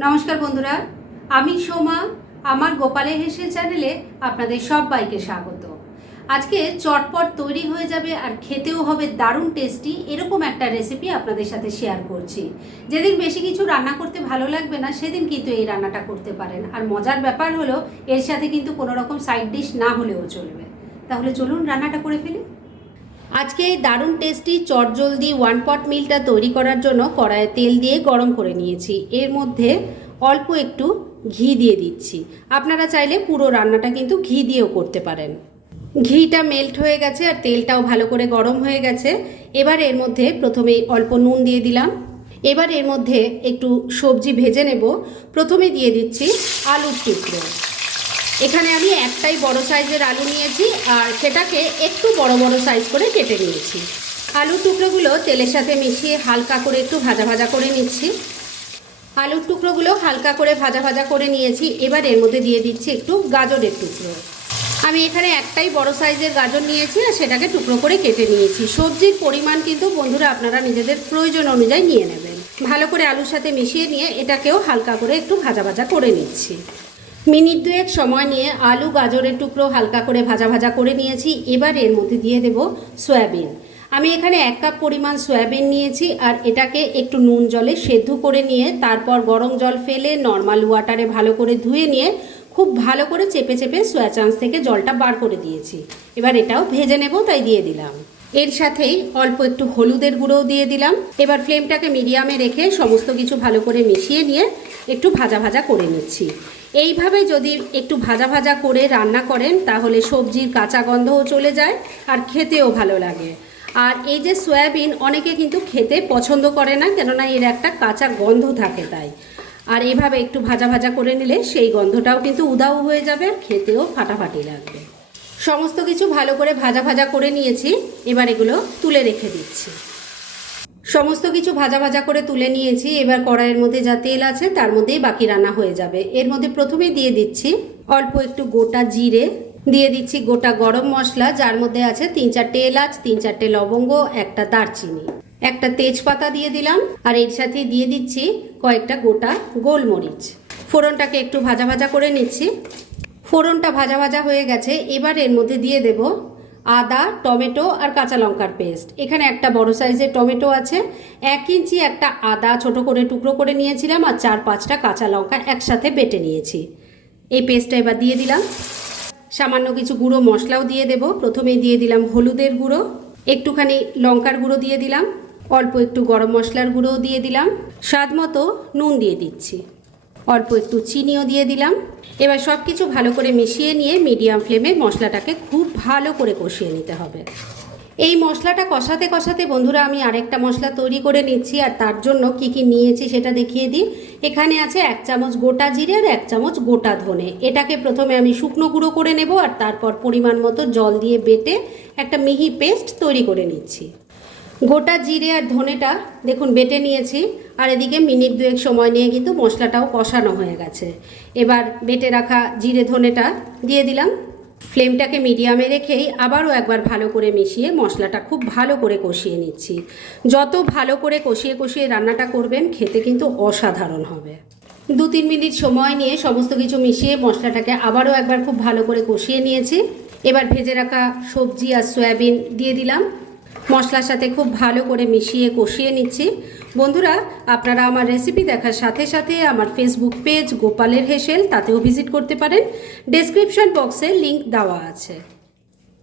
নমস্কার বন্ধুরা, আমি সোমা। আমার গোপালের হেসেল চ্যানেলে আপনাদের সবাইকে স্বাগত। আজকে চটপট তৈরি হয়ে যাবে আর খেতেও হবে দারুণ টেস্টি এরকম একটা রেসিপি আপনাদের সাথে শেয়ার করছি। যেদিন বেশি কিছু রান্না করতে ভালো লাগবে না সেদিন কিন্তু এই রান্নাটা করতে পারেন। আর মজার ব্যাপার হলো এর সাথে কিন্তু কোনো রকম সাইড ডিশ না হলেও চলবে। তাহলে চলুন রান্নাটা করে ফেলি। আজকে এই দারুণ টেস্টি চটজলদি ওয়ান পট মিলটা তৈরি করার জন্য কড়াইয়ে তেল দিয়ে গরম করে নিয়েছি। এর মধ্যে অল্প একটু ঘি দিয়ে দিচ্ছি। আপনারা চাইলে পুরো রান্নাটা কিন্তু ঘি দিয়েও করতে পারেন। ঘিটা মেল্ট হয়ে গেছে আর তেলটাও ভালো করে গরম হয়ে গেছে। এবার এর মধ্যে প্রথমে অল্প নুন দিয়ে দিলাম। এবার এর মধ্যে একটু সবজি ভেজে নেব। প্রথমে দিয়ে দিচ্ছি আলুর টুকরো। এখানে আমি একটাই বড় সাইজের আলু নিয়েছি আর সেটাকে একটু বড় বড় সাইজ করে কেটে নিয়েছি। আলুর টুকরোগুলো তেলের সাথে মিশিয়ে হালকা করে একটু ভাজা ভাজা করে নিচ্ছি। আলুর টুকরোগুলো হালকা করে ভাজা ভাজা করে নিয়েছি। এবার এর মধ্যে দিয়ে দিচ্ছি একটু গাজরের টুকরো। আমি এখানে একটাই বড় সাইজের গাজর নিয়েছি আর সেটাকে টুকরো করে কেটে নিয়েছি। সবজির পরিমাণ কিন্তু বন্ধুরা আপনারা নিজেদের প্রয়োজন অনুযায়ী নিয়ে নেবেন। ভালো করে আলুর সাথে মিশিয়ে নিয়ে এটাকেও হালকা করে একটু ভাজা ভাজা করে নিচ্ছি। মিনিট দুয়েক সময় নিয়ে আলু গাজরের টুকরো হালকা করে ভাজা ভাজা করে নিয়েছি। এবার এর মধ্যে দিয়ে দেব সয়াবিন। আমি এখানে 1 কাপ পরিমাণ সয়াবিন নিয়েছি আর এটাকে একটু নুন জলে সেদ্ধ করে নিয়ে তারপর গরম জল ফেলে নর্মাল ওয়াটারে ভালো করে ধুয়ে নিয়ে খুব ভালো করে চেপে চেপে সোয়া চাংস থেকে জলটা বার করে দিয়েছি। এবার এটাও ভেজে নেব, তাই দিয়ে দিলাম। এর সাথেই অল্প একটু হলুদের গুঁড়োও দিয়ে দিলাম। এবার ফ্লেমটাকে মিডিয়ামে রেখে সমস্ত কিছু ভালো করে মিশিয়ে নিয়ে একটু ভাজা ভাজা করে নিচ্ছি। এইভাবে যদি একটু ভাজা ভাজা করে রান্না করেন তাহলে সবজির কাঁচা গন্ধও চলে যায় আর খেতেও ভালো লাগে। আর এই যে সয়াবিন অনেকে কিন্তু খেতে পছন্দ করে না, কেননা এর একটা কাঁচা গন্ধ থাকে তাই। আর এইভাবে একটু ভাজা ভাজা করে নিলে সেই গন্ধটাও কিন্তু উধাও হয়ে যাবে আর খেতেও ফাটাফাটি লাগবে। সমস্ত কিছু ভালো করে ভাজা ভাজা করে নিয়েছি। এবার এগুলো তুলে রেখে দিচ্ছি। সমস্ত কিছু ভাজা ভাজা করে তুলে নিয়েছি। এবার কড়াইয়ের মধ্যে যা তেল আছে তার মধ্যেই বাকি রান্না হয়ে যাবে। এর মধ্যে প্রথমে দিয়ে দিচ্ছি অল্প একটু গোটা জিরে, দিয়ে দিচ্ছি গোটা গরম মশলা যার মধ্যে আছে 3-4টে এলাচ, 3-4টে লবঙ্গ, একটা দারচিনি, একটা তেজপাতা দিয়ে দিলাম। আর এর সাথে দিয়ে দিচ্ছি কয়েকটা গোটা গোলমরিচ। ফোড়নটাকে একটু ভাজা ভাজা করে নিচ্ছি। ফোড়নটা ভাজা ভাজা হয়ে গেছে। এবার এর মধ্যে দিয়ে দেব আদা, টমেটো আর কাঁচা লঙ্কার পেস্ট। এখানে একটা বড় সাইজের টমেটো আছে, 1 ইঞ্চি একটা আদা ছোট করে টুকরো করে নিয়েছিলাম আর 4-5টা কাঁচা লঙ্কা একসাথে বেটে নিয়েছি। এই পেস্টটা এবার দিয়ে দিলাম। সামান্য কিছু গুঁড়ো মশলাও দিয়ে দেব। প্রথমেই দিয়ে দিলাম হলুদের গুঁড়ো, একটুখানি লঙ্কার গুঁড়ো দিয়ে দিলাম, অল্প একটু গরম মশলার গুঁড়োও দিয়ে দিলাম, স্বাদ মতো নুন দিয়ে দিচ্ছি, অল্প একটু চিনিও দিয়ে দিলাম। এবার সব কিছু ভালো করে মিশিয়ে নিয়ে মিডিয়াম ফ্লেমে মশলাটাকে খুব ভালো করে কষিয়ে নিতে হবে। এই মশলাটা কষাতে কষাতে বন্ধুরা আমি আরেকটা মশলা তৈরি করে নিচ্ছি। আর তার জন্য কি কি নিয়েছি সেটা দেখিয়ে দিই। এখানে আছে 1 চামচ গোটা জিরে আর 1 চামচ গোটা ধনে। এটাকে প্রথমে আমি শুকনো গুঁড়ো করে নেব আর তারপর পরিমাণ মতো জল দিয়ে বেটে একটা মিহি পেস্ট তৈরি করে নিচ্ছি। গোটা জিরে আর ধনেটা দেখুন বেটে নিয়েছি। আর এদিকে মিনিট দুয়েক সময় নিয়ে কিন্তু মশলাটাও কষানো হয়ে গেছে। এবার বেটে রাখা জিরে ধনেটা দিয়ে দিলাম। ফ্লেমটাকে মিডিয়ামে রেখেই আবারও একবার ভালো করে মিশিয়ে মশলাটা খুব ভালো করে কষিয়ে নিচ্ছি। যত ভালো করে কষিয়ে কষিয়ে রান্নাটা করবেন খেতে কিন্তু অসাধারণ হবে। 2-3 মিনিট সময় নিয়ে সমস্ত কিছু মিশিয়ে মশলাটাকে আবারও একবার খুব ভালো করে কষিয়ে নিয়েছি। এবার ভেজে রাখা সবজি আর সয়াবিন দিয়ে দিলাম। মশলার সাথে খুব ভালো করে মিশিয়ে কষিয়ে নিচ্ছি। বন্ধুরা আপনারা আমার রেসিপি দেখার সাথে সাথে আমার ফেসবুক পেজ গোপালের হেসেল তাতেও ভিজিট করতে পারেন। ডেসক্রিপশন বক্সে লিংক দেওয়া আছে।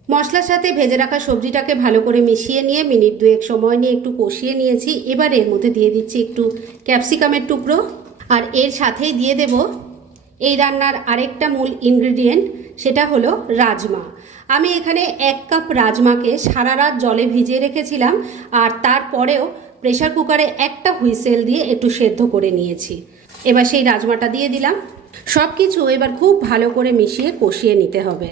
মশলার সাথে ভেজে রাখা সবজিটাকে ভালো করে মিশিয়ে নিয়ে মিনিট দুয়েক সময় নিয়ে একটু কষিয়ে নিয়েছি। এবার এর মধ্যে দিয়ে দিচ্ছি একটু ক্যাপসিকামের টুকরো আর এর সাথেই দিয়ে দেব এই রান্নার আরেকটা মূল ইনগ্রেডিয়েন্ট, সেটা হলো রাজমা। আমি এখানে 1 কাপ রাজমাকে সারা রাত জলে ভিজিয়ে রেখেছিলাম আর তারপরেও প্রেশার কুকারে একটা হুইসেল দিয়ে একটু সেদ্ধ করে নিয়েছি। এবার সেই রাজমাটা দিয়ে দিলাম। সব কিছু এবার খুব ভালো করে মিশিয়ে কষিয়ে নিতে হবে।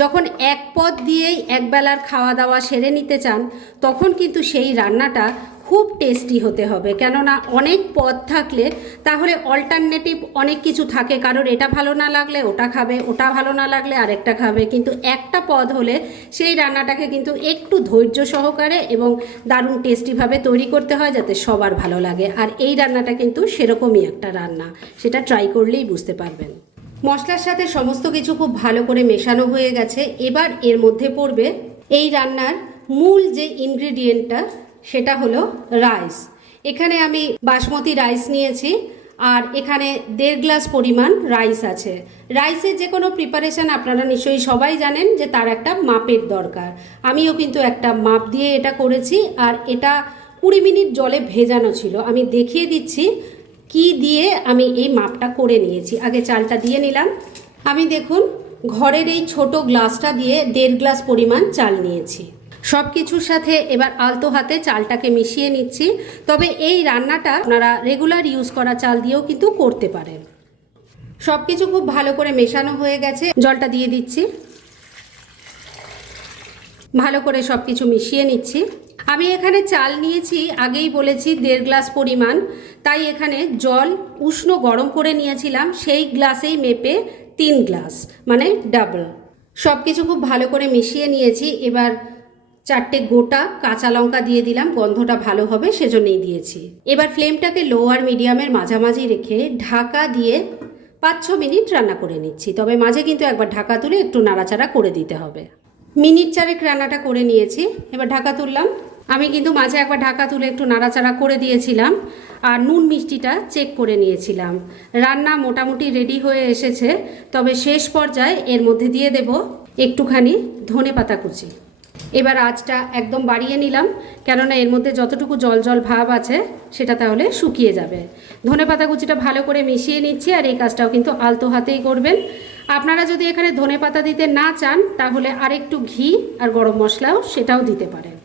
যখন এক পদ দিয়েই একবেলার খাওয়া দাওয়া সেরে নিতে চান তখন কিন্তু সেই রান্নাটা খুব টেস্টি হতে হবে, কেননা অনেক পদ থাকলে তাহলে অল্টারনেটিভ অনেক কিছু থাকে, কারোর এটা ভালো না লাগলে ওটা খাবে, ওটা ভালো না লাগলে আরেকটা খাবে, কিন্তু একটা পদ হলে সেই রান্নাটাকে কিন্তু একটু ধৈর্য সহকারে এবং দারুণ টেস্টিভাবে তৈরি করতে হয় যাতে সবার ভালো লাগে। আর এই রান্নাটা কিন্তু সেরকমই একটা রান্না, সেটা ট্রাই করলেই বুঝতে পারবেন। মশলার সাথে সমস্ত কিছু খুব ভালো করে মেশানো হয়ে গেছে। এবার এর মধ্যে পড়বে এই রান্নার মূল যে ইনগ্রেডিয়েন্টটা, সেটা হলো রাইস। এখানে আমি বাসমতি রাইস নিয়েছি, আর এখানে 1.5 গ্লাস পরিমাণ রাইস আছে। রাইসের যে কোনো প্রিপারেশান আপনারা নিশ্চয়ই সবাই জানেন যে তার একটা মাপের দরকার। আমিও কিন্তু একটা মাপ দিয়ে এটা করেছি, আর এটা 20 মিনিট জলে ভেজানো ছিল। আমি দেখিয়ে দিচ্ছি কি দিয়ে আমি এই মাপটা করে নিয়েছি। আগে চালটা দিয়ে নিলাম। আমি দেখুন ঘরের এই ছোট গ্লাসটা দিয়ে 1.5 গ্লাস পরিমাণ চাল নিয়েছি। সব কিছুর সাথে এবার আলতো হাতে চালটাকে মিশিয়ে নিচ্ছি। তবে এই রান্নাটা আপনারা রেগুলার ইউজ করা চাল দিয়েও কিন্তু করতে পারেন। সব কিছু খুব ভালো করে মেশানো হয়ে গেছে, জলটা দিয়ে দিচ্ছি। ভালো করে সব কিছু মিশিয়ে নিচ্ছি। আমি এখানে চাল নিয়েছি, আগেই বলেছি 1.5 গ্লাস পরিমাণ, তাই এখানে জল উষ্ণ গরম করে নিয়েছিলাম, সেই গ্লাসেই মেপে 3 গ্লাস, মানে ডাবল। সব কিছু খুব ভালো করে মিশিয়ে নিয়েছি। এবার 4টে গোটা কাঁচা লঙ্কা দিয়ে দিলাম, গন্ধটা ভালো হবে সেজন্যই দিয়েছি। এবার ফ্লেমটাকে লো আর মিডিয়ামের মাঝামাঝি রেখে ঢাকা দিয়ে 5-6 মিনিট রান্না করে নিচ্ছি। তবে মাঝে কিন্তু একবার ঢাকা তুলে একটু নাড়াচাড়া করে দিতে হবে। মিনিট 4 রান্নাটা করে নিয়েছি, এবার ঢাকা তুললাম। আমি কিন্তু মাঝে একবার ঢাকা তুলে একটু নাড়াচাড়া করে দিয়েছিলাম, আর নুন মিষ্টিটা চেক করে নিয়েছিলাম। রান্না মোটামুটি রেডি হয়ে এসেছে। তবে শেষ পর্যায়ে এর মধ্যে দিয়ে দেব একটুখানি ধনেপাতা কুচি। এবার আঁচটা একদম বাড়িয়ে নিলাম, কেননা এর মধ্যে যতটুকু জল জল ভাব আছে সেটা তাহলে শুকিয়ে যাবে। ধনেপাতা কুচিটা ভালো করে মিশিয়ে নিচ্ছি, আর এই কাজটাও কিন্তু আলতো হাতেই করবেন। আপনারা যদি এখানে ধনেপাতা দিতে না চান তাহলে আরেকটু ঘি আর গরম মশলাও সেটাও দিতে পারেন।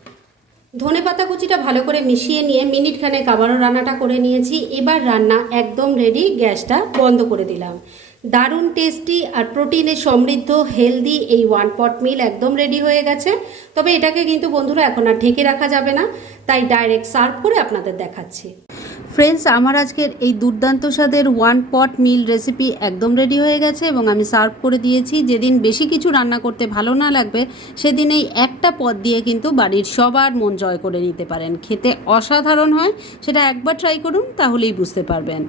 ধনেপাতা কুচিটা ভালো করে মিশিয়ে নিয়ে মিনিটখানেক আবারও রান্নাটা করে নিয়েছি। এবার রান্না একদম রেডি, গ্যাসটা বন্ধ করে দিলাম। দারুণ টেস্টি আর প্রোটিনে সমৃদ্ধ হেলদি এই 1 পট মিল একদম রেডি হয়ে গেছে। তবে এটাকে কিন্তু বন্ধুরা এখন আর ঢেকে রাখা যাবে না, তাই ডাইরেক্ট সার্ভ করে আপনাদের দেখাচ্ছি। ফ্রেন্ডস, আমার আজকের এই দুর্দান্ত স্বাদের 1 পট মিল রেসিপি একদম রেডি হয়ে গেছে এবং আমি সার্ভ করে দিয়েছি। যেদিন বেশি কিছু রান্না করতে ভালো না লাগবে সেদিন এই একটা পদ দিয়ে কিন্তু বাড়ির সবার মন জয় করে নিতে পারেন। খেতে অসাধারণ হয়, সেটা একবার ট্রাই করুন তাহলেই বুঝতে পারবেন।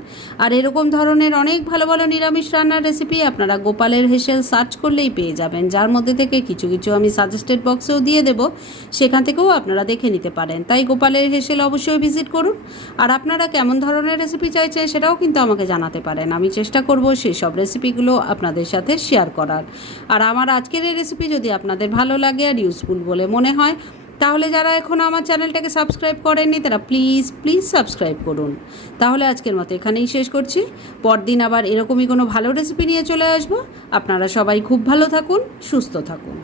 আর এরকম ধরনের অনেক ভালো ভালো নিরামিষ রান্নার রেসিপি আপনারা গোপালের হেসেল সার্চ করলেই পেয়ে যাবেন, যার মধ্যে থেকে কিছু কিছু আমি সাজেস্টেড বক্সেও দিয়ে দেব, সেখান থেকেও আপনারা দেখে নিতে পারেন। তাই গোপালের হেসেল অবশ্যই ভিজিট করুন। আর আপনারা কেমন ধরনের রেসিপি চাইছেন সেটাও কিন্তু আমাকে জানাতে পারেন। আমি চেষ্টা করব সেই সব রেসিপিগুলো আপনাদের সাথে শেয়ার করার। আর আমার আজকের এই রেসিপি যদি আপনাদের ভালো লাগে আর ইউজফুল বলে মনে হয়, তাহলে যারা এখনও আমার চ্যানেলটাকে সাবস্ক্রাইব করেননি তারা প্লিজ সাবস্ক্রাইব করুন। তাহলে আজকের মতো এখানেই শেষ করছি। পরদিন আবার এরকমই কোনো ভালো রেসিপি নিয়ে চলে আসবো। আপনারা সবাই খুব ভালো থাকুন, সুস্থ থাকুন।